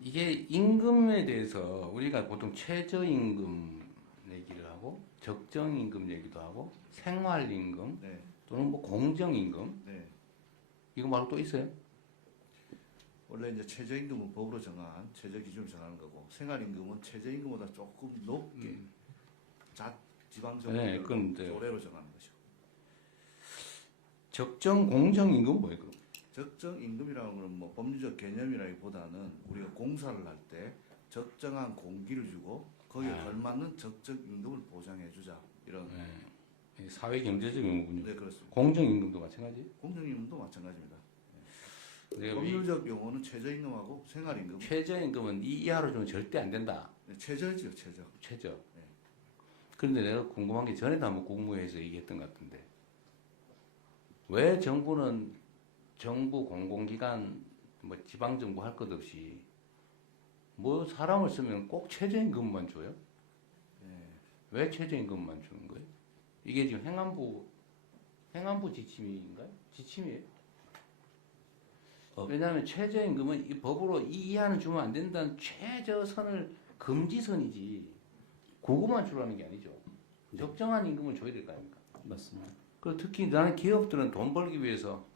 이게 임금에 대해서 우리가 보통 최저임금 얘기를 하고 적정임금 얘기도 하고 생활임금 네, 또는 뭐 공정임금 네. 이거 말고 또 있어요? 원래 이제 최저임금은 법으로 정한 최저 기준을 정하는 거고 생활임금은 최저임금보다 조금 높게 지방 네, 정부별로 그건 이제 조례로 정하는 것이고 적정 공정임금 뭐예요? 그럼? 적정임금이라는 것은 뭐 법률적 개념이라기보다는 우리가 공사를 할 때 적정한 공기를 주고 거기에 걸맞는 적정임금을 보장해주자 이런. 네, 사회 경제적 임금군요. 네, 그렇습니다. 공정임금도 마찬가지. 공정임금도 마찬가지입니다. 네, 법률적 용어는 최저임금하고 생활임금. 최저임금은 이 이하로 주면 절대 안 된다. 네, 최저지요, 최저. 최저. 네. 그런데 내가 궁금한 게 전에도 한번 국무회의에서 얘기했던 것 같은데 왜 정부는 정부 공공기관 뭐 지방정부 할 것 없이 뭐 사람을 쓰면 꼭 최저임금만 줘요? 네. 왜 최저임금만 주는 거예요? 이게 지금 행안부 지침인가요? 지침이에요? 왜냐하면 최저임금은 이 법으로 이 이하는 주면 안 된다는 최저선을 금지선이지 그거만 주라는 게 아니죠. 적정한 임금을 줘야 될 거 아닙니까? 맞습니다. 그리고 특히 나는 기업들은 돈 벌기 위해서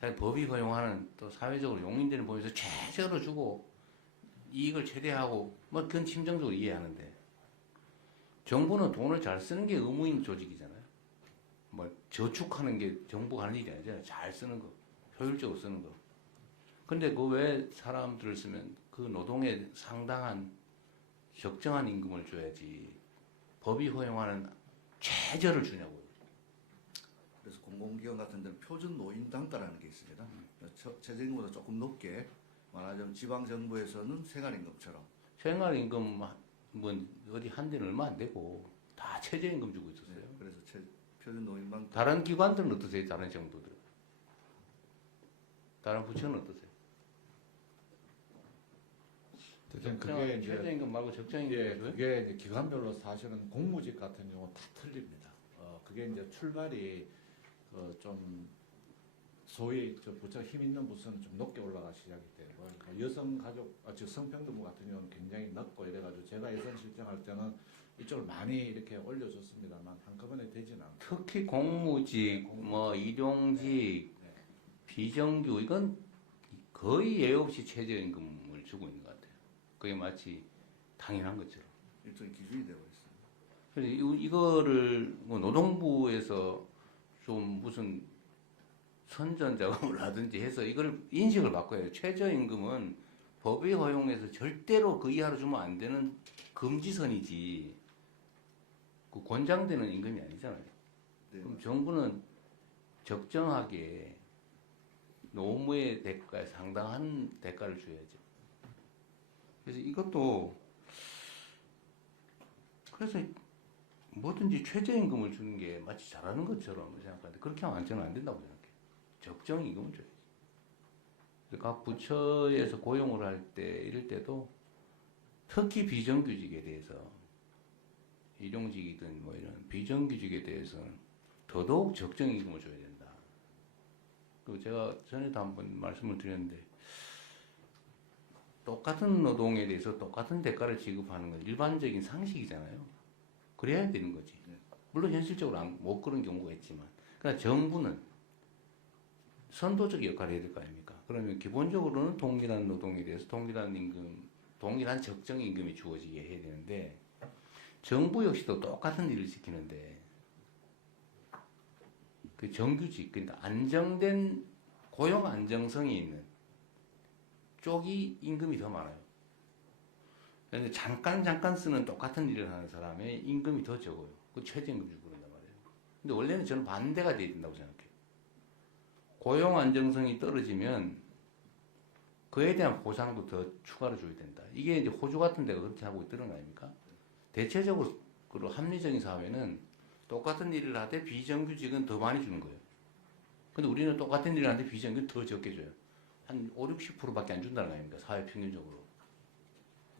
자기 법이 허용하는 또 사회적으로 용인되는 법에서 최저로 주고 이익을 최대하고 뭐 그건 심정적으로 이해하는데 정부는 돈을 잘 쓰는 게 의무인 조직이잖아요. 뭐 저축하는 게 정부가 하는 일이 아니잖아요. 잘 쓰는 거, 효율적으로 쓰는 거. 근데 그 왜 사람들을 쓰면 그 노동에 상당한 적정한 임금을 줘야지 법이 허용하는 최저를 주냐고요. 그래서 공공기관 같은 데는 표준 노인 단가라는 게 있습니다. 최저임금보다 조금 높게 말하자면 지방정부에서는 생활임금처럼. 생활임금 뭐 어디 한 데는 얼마 안 되고 다 최저임금 주고 있었어요. 네, 그래서 표준 노인 단가. 다른 기관들은 어떠세요? 다른 정부들? 다른 부처는 어떠세요? 대표님 그게 이제 최저임금 말고 적정임금 예, 줘요? 그게 이제 기관별로 사실은 공무직 같은 경우 다 틀립니다. 그게 이제 출발이 좀 소위 저 부처 힘 있는 부서는 좀 높게 올라가 시작이 되고 여성 가족 즉 성평등부 같은 경우는 굉장히 낮고 이래가지고 제가 예산 실정할 때는 이쪽을 많이 이렇게 올려줬습니다만 한꺼번에 되지는 않고 특히 공무직, 뭐 일용직, 네. 비정규 이건 거의 예외 없이 최저임금을 주고 있는 것 같아요. 그게 마치 당연한 것처럼. 일종의 기준이 되고 있습니다. 그래서 이거를 뭐 노동부에서 좀 무슨 선전 작업을 하든지 해서 이걸 인식을 바꿔야 해요. 최저임금은 법이 허용해서 절대로 그 이하로 주면 안 되는 금지선이지 그 권장되는 임금이 아니잖아요. 네, 그럼 정부는 적정하게 노무의 대가에 상당한 대가를 줘야죠. 그래서 이것도 그래서 뭐든지 최저임금을 주는 게 마치 잘하는 것처럼 생각하는데 그렇게 하면 저는 안 된다고 생각해요. 적정 임금을 줘야지. 각 부처에서 고용을 할 때 이럴 때도 특히 비정규직에 대해서 일용직이든 뭐 이런 비정규직에 대해서는 더더욱 적정 임금을 줘야 된다. 그리고 제가 전에도 한번 말씀을 드렸는데 똑같은 노동에 대해서 똑같은 대가를 지급하는 건 일반적인 상식이잖아요. 그래야 되는 거지. 물론 현실적으로 못 그런 경우가 있지만 그러나 정부는 선도적 역할을 해야 될 거 아닙니까? 그러면 기본적으로는 동일한 노동에 대해서 동일한 임금, 동일한 적정 임금이 주어지게 해야 되는데 정부 역시도 똑같은 일을 시키는데 그 정규직, 그러니까 안정된 고용 안정성이 있는 쪽이 임금이 더 많아요. 그런데 잠깐 쓰는 똑같은 일을 하는 사람의 임금이 더 적어요. 그 최저임금 주고 그런단 말이에요. 근데 원래는 저는 반대가 돼야 된다고 생각해요. 고용 안정성이 떨어지면 그에 대한 보상도 더 추가로 줘야 된다. 이게 이제 호주 같은 데가 그렇게 하고 있던 거 아닙니까? 대체적으로 합리적인 사회는 똑같은 일을 하되 비정규직은 더 많이 주는 거예요. 근데 우리는 똑같은 일을 하는데 비정규직은 더 적게 줘요. 한 5, 60%밖에 안 준다는 거 아닙니까? 사회 평균적으로.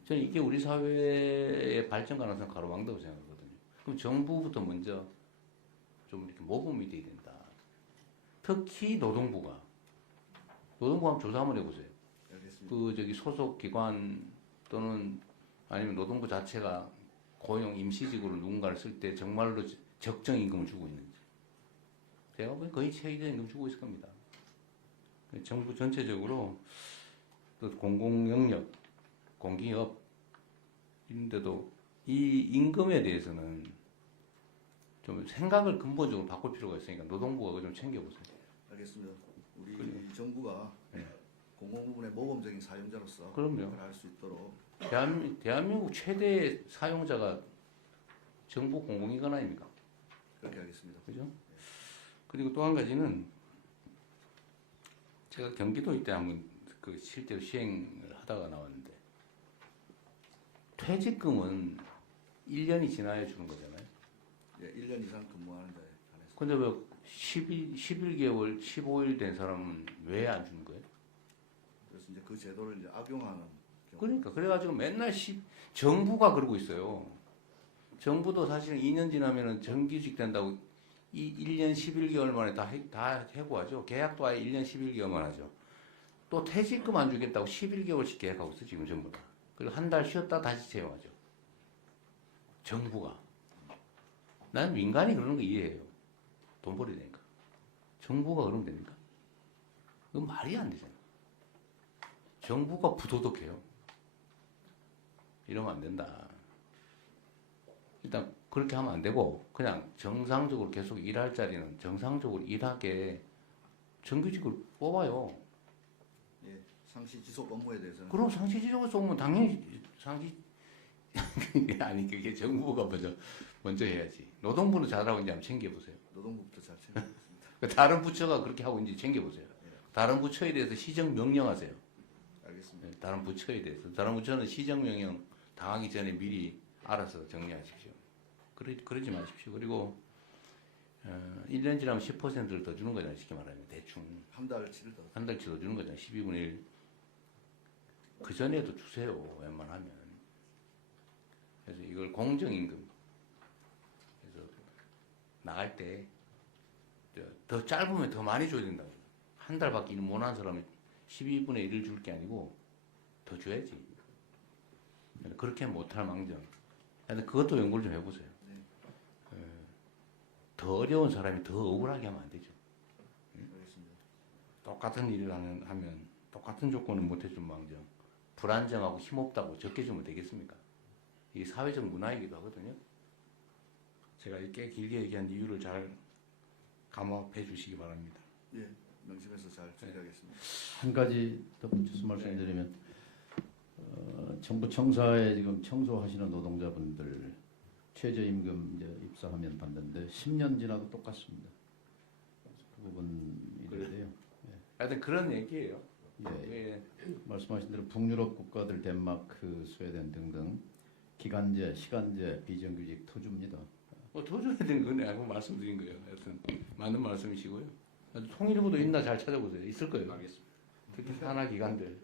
저는 이게 우리 사회의 발전 가능성 가로막는다고 생각하거든요. 그럼 정부부터 먼저 좀 이렇게 모범이 돼야 된다. 특히 노동부가 한번 조사 한번 해보세요. 알겠습니다. 알겠습니다. 그 저기 소속 기관 또는 아니면 노동부 자체가 고용 임시직으로 누군가를 쓸 때 정말로 적정 임금을 주고 있는지. 제가 보기엔 거의 최저임금 주고 있을 겁니다. 정부 전체적으로 또 공공 영역, 공기업 이런데도 이 임금에 대해서는 좀 생각을 근본적으로 바꿀 필요가 있으니까 노동부가 그거 좀 챙겨보세요. 알겠습니다. 우리 그래요. 정부가 네. 공공부문의 모범적인 사용자로서 그럼요. 역할을 할 수 있도록 대한민국 최대 사용자가 정부 공공기관 아닙니까? 그렇게 하겠습니다. 그죠? 그리고 또 한 가지는 제가 경기도 이때 한번 그 실제로 시행을 하다가 나왔는데 퇴직금은 1년이 지나야 주는 거잖아요. 예, 1년 이상 근무하는 자에 한해서 근데 왜 11개월, 15일 된 사람은 왜 안 주는 거예요? 그래서 이제 그 제도를 이제 악용하는 경우. 그러니까 그래가지고 맨날 정부가 그러고 있어요. 정부도 사실은 2년 지나면은 정규직 된다고 이 1년 11개월 만에 다 해고하죠. 계약도 아예 1년 11개월만 하죠. 또 퇴직금 안 주겠다고 11개월씩 계약하고 있어 지금 전부 다. 그리고 한 달 쉬었다 다시 채용하죠. 정부가. 난 민간이 그러는 거 이해해요. 돈 벌어야 되니까. 정부가 그러면 됩니까? 그건 말이 안 되잖아. 정부가 부도덕해요. 이러면 안 된다. 일단 그렇게 하면 안 되고 그냥 정상적으로 계속 일할 자리는 정상적으로 일하게 정규직을 뽑아요. 예, 상시 지속 업무에 대해서는 그럼 상시지적으로 쏘면 당연히 상시 아니 그게 정부가 먼저 해야지. 노동부는 잘하고 있는지 한번 챙겨보세요. 노동부부터 잘 챙겨보겠습니다. 다른 부처가 그렇게 하고 있는지 챙겨보세요. 다른 부처에 대해서 시정 명령하세요. 알겠습니다. 네, 다른 부처에 대해서 다른 부처는 시정 명령 당하기 전에 미리 알아서 정리하십시오. 그러지 마십시오. 그리고 1년 지나면 10%를 더 주는 거잖아요. 쉽게 말하면 대충 한 달치를 더. 한 달치 더 주는 거잖아요. 12분의 1. 그 전에도 주세요. 웬만하면. 그래서 이걸 공정임금. 그래서 나갈 때 더 짧으면 더 많이 줘야 된다고. 한 달밖에 일 못한 사람이 12분의 1을 줄 게 아니고 더 줘야지. 그렇게 못할 망정. 근데 그것도 연구를 좀 해보세요. 더 어려운 사람이 더 억울하게 하면 안 되죠. 알겠습니다. 똑같은 일을 하면 똑같은 조건을 못 해준 망정. 불안정하고 힘없다고 적게 주면 되겠습니까? 이게 사회적 문화이기도 하거든요. 제가 꽤 길게 얘기한 이유를 잘 감압해 주시기 바랍니다. 예, 명심해서 잘 처리하겠습니다. 한 가지 덧붙여서 말씀드리면 정부 청사에 지금 청소하시는 노동자분들 최저임금 이제 입사하면 받는데 10년 지나도 똑같습니다. 그 부분인데요. 하여튼 그런 얘기예요. 예, 예. 말씀하신 대로 북유럽 국가들 덴마크, 스웨덴 등등 기간제, 시간제, 비정규직 터줍니다. 더 줘야 되는 거네. 하고 말씀드린 거예요. 하여튼 맞는 말씀이시고요. 통일부도 있나 잘 찾아보세요. 있을 거예요. 알겠습니다. 특히 산하 기관들.